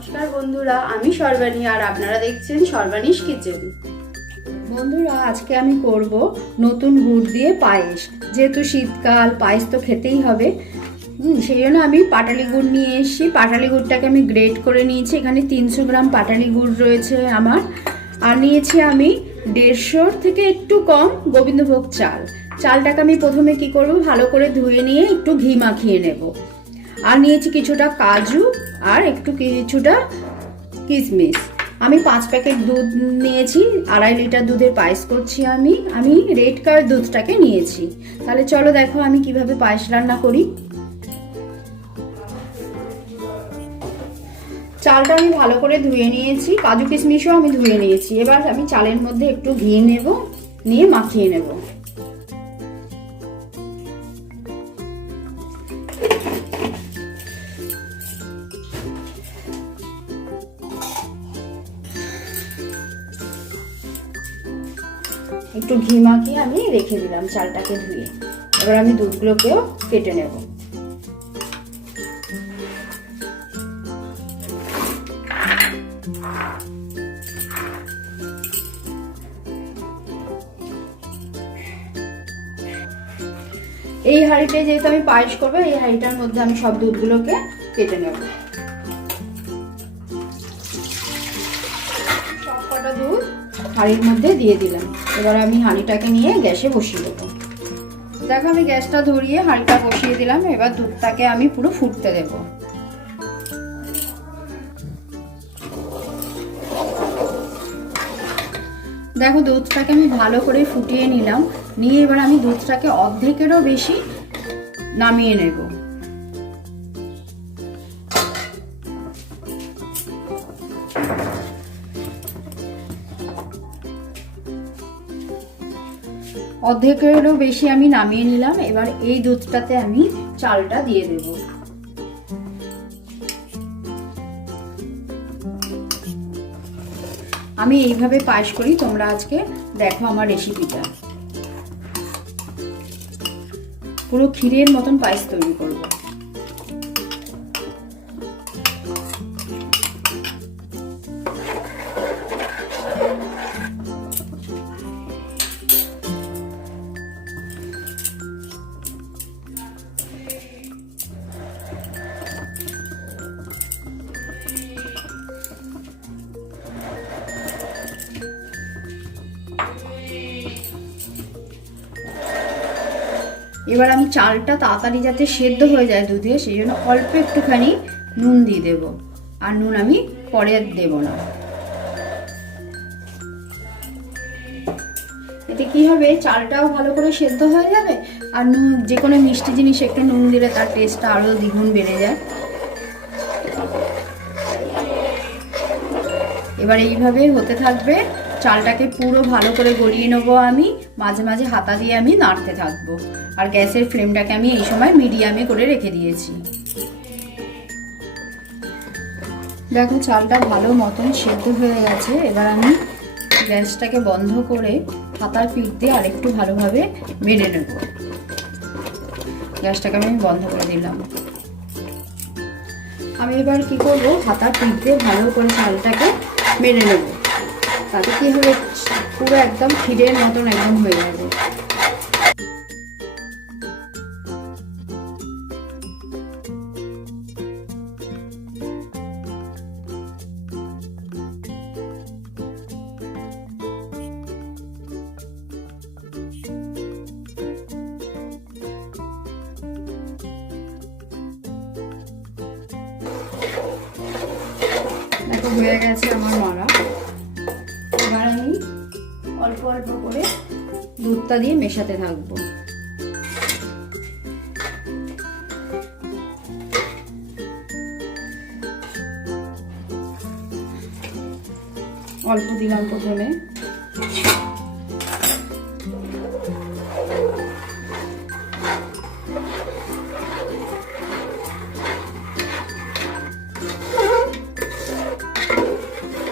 নমস্কার বন্ধুরা আমি সর্বাণী আর আপনারা দেখছেন সর্বাণীস কিচেন। বন্ধুরা আজকে আমি করব নতুন গুড় দিয়ে পায়েস। যেহেতু শীতকাল পায়েস তো খেতেই হবে। হুম, সেই জন্য আমি পাটালি গুড় নিয়ে এসেছি। পাটালি গুড়টাকে আমি গ্রেট করে নিয়েছি। এখানে তিনশো গ্রাম পাটালি গুড় রয়েছে আমার। আর নিয়েছি আমি দেড়শোর থেকে একটু কম গোবিন্দভোগ চাল। চালটাকে আমি প্রথমে কি করব? ভালো করে ধুয়ে নিয়ে একটু ঘি মাখিয়ে নেব। আর নিয়েছি কিছুটা কাজু আর একটু কিছুটা কিশমিশ আমি পাঁচ প্যাকেট দুধ নিয়েছি, আড়াই লিটার দুধের পায়েস করছি আমি। আমি রেড কার দুধটাকে নিয়েছি। তাহলে চলো দেখো আমি কীভাবে পায়েস রান্না করি। চালটা আমি ভালো করে ধুয়ে নিয়েছি, কাজু কিশমিশও আমি ধুয়ে নিয়েছি। এবার আমি চালের মধ্যে একটু ঘি নেব, নিয়ে মাখিয়ে নেব। একটু ঘি মাখিয়ে আমি রেখে দিলাম চালটাকে ধুয়ে। এবার আমি দুধগুলোকেও কেটে নেব। এই হাঁড়িতে যেহেতু আমি পায়েস করব, এই হাঁড়িটার মধ্যে আমি সব দুধগুলোকে কেটে নেব। হাঁড়ির মধ্যে দিয়ে দিলাম। এবার আমি হাঁড়িটাকে নিয়ে গ্যাসে বসিয়ে দেবো। দেখো, আমি গ্যাসটা ধরিয়ে হাঁড়িটা বসিয়ে দিলাম। এবার দুধটাকে আমি পুরো ফুটতে দেবো। দেখো, দুধটাকে আমি ভালো করে ফুটিয়ে নিলাম। নিয়ে এবার আমি দুধটাকে অর্ধেকেরও বেশি নামিয়ে নেব। অর্ধেকেরও বেশি আমি নামিয়ে নিলাম। এবার এই দুধটাতে আমি চালটা দিয়ে দেব। আমি এইভাবে পায়েস করি, তোমরা আজকে দেখো আমার রেসিপিটা। পুরো ক্ষীরের মতন পায়েস তৈরি করব। এবার আমি চালটা তাড়াতাড়ি যাতে সেদ্ধ হয়ে যায় দুধে, সেই জন্য অল্প একটুখানি নুন দিয়ে দেব। আর নুন আমি পরে দেব না। এতে কি হবে? চালটাও ভালো করে সেদ্ধ হয়ে যাবে, আর নুন, যে কোনো মিষ্টি জিনিস একটু নুন দিলে তার টেস্টটা আরও দ্বিগুণ বেড়ে যায়। এবার এইভাবে হতে থাকবে চালটাকে পুরো ভালো করে গড়িয়ে নেব আমি। মাঝে মাঝে হাতা দিয়ে আমি নাড়তে থাকব। আর গ্যাসের ফ্লেমটাকে আমি এই সময় মিডিয়ামে করে রেখে দিয়েছি। দেখো, চালটা ভালো মতন সেদ্ধ হয়ে গেছে। এবার আমি গ্যাসটাকে বন্ধ করে হাতার পিঠ দিয়ে আরেকটু ভালোভাবে মেরে নেব। গ্যাসটাকে আমি বন্ধ করে দিলাম। আমি এবার কি করব? হাতার পিঠ দিয়ে ভালো করে চালটাকে মেরে নেব। তাতে কি হবে? পুরো একদম ক্ষীরের মতন একদম হয়ে যাবে। হয়ে গেছে আমার মারা। অল্প করে দুধটা দিয়ে মেশাতে থাকব। অল্প দিলাম প্রথমে।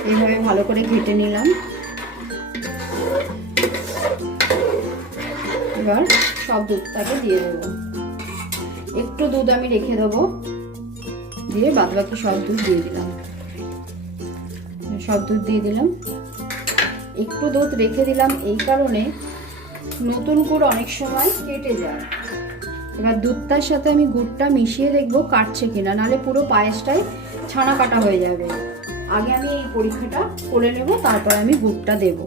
এইভাবে ভালো করে ঘেটে নিলাম। এবার সব দুধটাকে দিয়ে দেবো। একটু দুধ আমি রেখে দেবো। দিয়ে বাদ বাকি সব দুধ দিয়ে দিলাম। সব দুধ দিয়ে দিলাম। একটু দুধ রেখে দিলাম এই কারণে নতুন গুড় অনেক সময় কেটে যায়। এবার দুধটার সাথে আমি গুড়টা মিশিয়ে দেখব কাটছে কিনা নালে পুরো পায়েসটাই ছানা কাটা হয়ে যাবে। আগে আমি এই পরীক্ষাটা করে নেব, তারপর আমি গুড়টা দেব।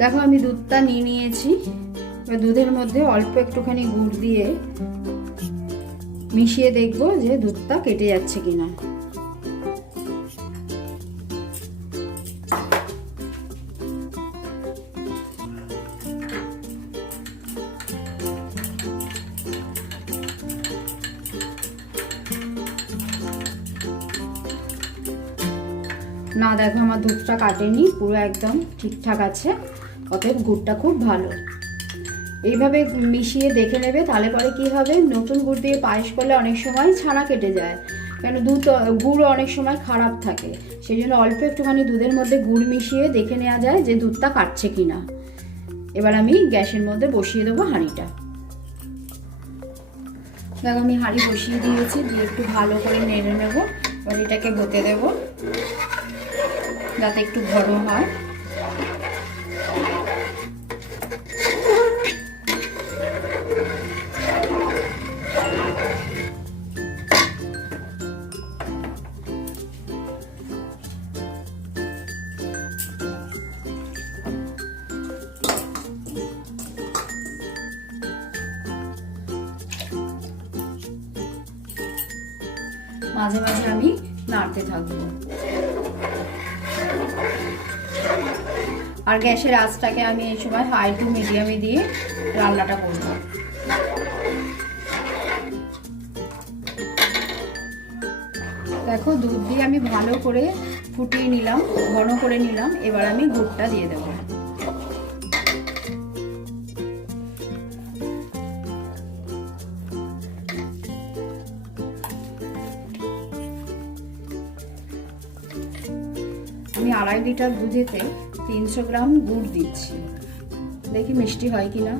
দেখো, আমি দুধটা নিয়ে নিয়েছি। এবার দুধের মধ্যে অল্প একটুখানি গুড় দিয়ে মিশিয়ে দেখব যে দুধটা কেটে যাচ্ছে কিনা। না, দেখো, আমার দুধটা কাটেনি, পুরো একদম ঠিকঠাক আছে। অতএব গুড়টা খুব ভালো। এইভাবে মিশিয়ে দেখে নেবে, তাহলে পরে কি হবে? নতুন গুড় দিয়ে পায়েস করলে অনেক সময় ছানা কেটে যায়। কেন দুধ, গুড় অনেক সময় খারাপ থাকে। সেই জন্য অল্প একটুখানি দুধের মধ্যে গুড় মিশিয়ে দেখে নেওয়া যায় যে দুধটা কাটছে কি না এবার আমি গ্যাসের মধ্যে বসিয়ে দেবো হাঁড়িটা। দেখো, আমি হাঁড়ি বসিয়ে দিয়েছি, দিয়ে একটু ভালো করে নেড়ে নেব। এবার এটাকে হতে দেবো, যাতে একটু ঘন হয়। মাঝে মাঝে আমি নাড়তে থাকব। আর গ্যাসের আঁচটাকে আমি এই সময় হাই টু মিডিয়ামে দিয়ে রান্নাটা করব। দেখো দুধ দিয়ে আমি ভালো করে ফুটিয়ে নিলাম, ঘন করে নিলাম, এবার আমি গুড়টা দিয়ে দেবো। আড়াই লিটার দুধেতে তিনশো গ্রাম গুড় দিচ্ছি। দেখি মিষ্টি হয় কি না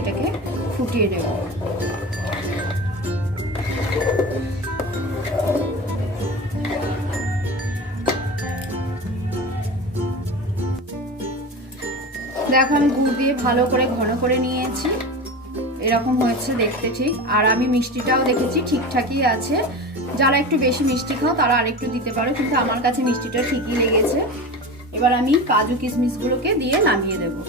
এটাকে ফুটিয়ে নেব। দেখো, আমি গুড় দিয়ে ভালো করে, ঘন করে নিয়েছি। এরকম হয়েছে দেখতে ঠিক। আর আমি মিষ্টিটাও দেখেছি, ঠিকঠাকই আছে। যারা একটু বেশি মিষ্টি খাও, তারা আরেকটু দিতে পারো, কিন্তু আমার কাছে মিষ্টিটা ঠিকই লেগেছে। এবার আমি কাজু কিশমিশগুলোকে দিয়ে নামিয়ে দেবো।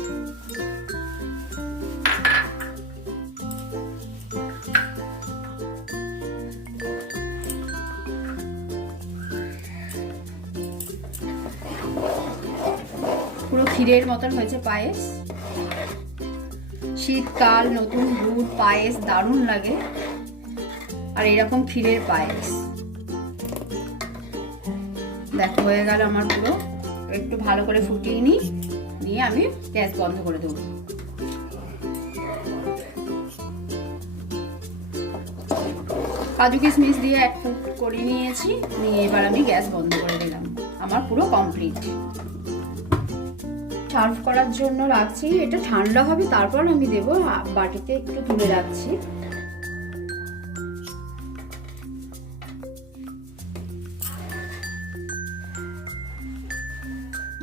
ক্ষীরের মতন হয়েছে পায়েস। শীতকাল, নতুন গুড় পায়েস দারুণ লাগে। আর এরকম ক্ষীরের পায়েস। দেখো, হয়ে গেল আমার পুরো। একটু ভালো করে ফুটিয়ে নিই। নিয়ে আমি গ্যাস বন্ধ করে দেবো। কাজু কিশমিশ দিয়ে এক ফুট করে নিয়েছি। নিয়ে এবার আমি গ্যাস বন্ধ করে দিলাম। আমার পুরো কমপ্লিট। সার্ভ করার জন্য রাখছি। এটা ঠান্ডা হবে, তারপর আমি দেব বাটিতে একটু তুলে রাখছি।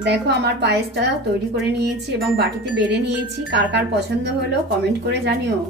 দেখো আমার পায়েসটা তৈরি করে নিয়েছি এবং বাটিতে বেড়ে নিয়েছি। কার কার পছন্দ হলো কমেন্ট করে জানিও।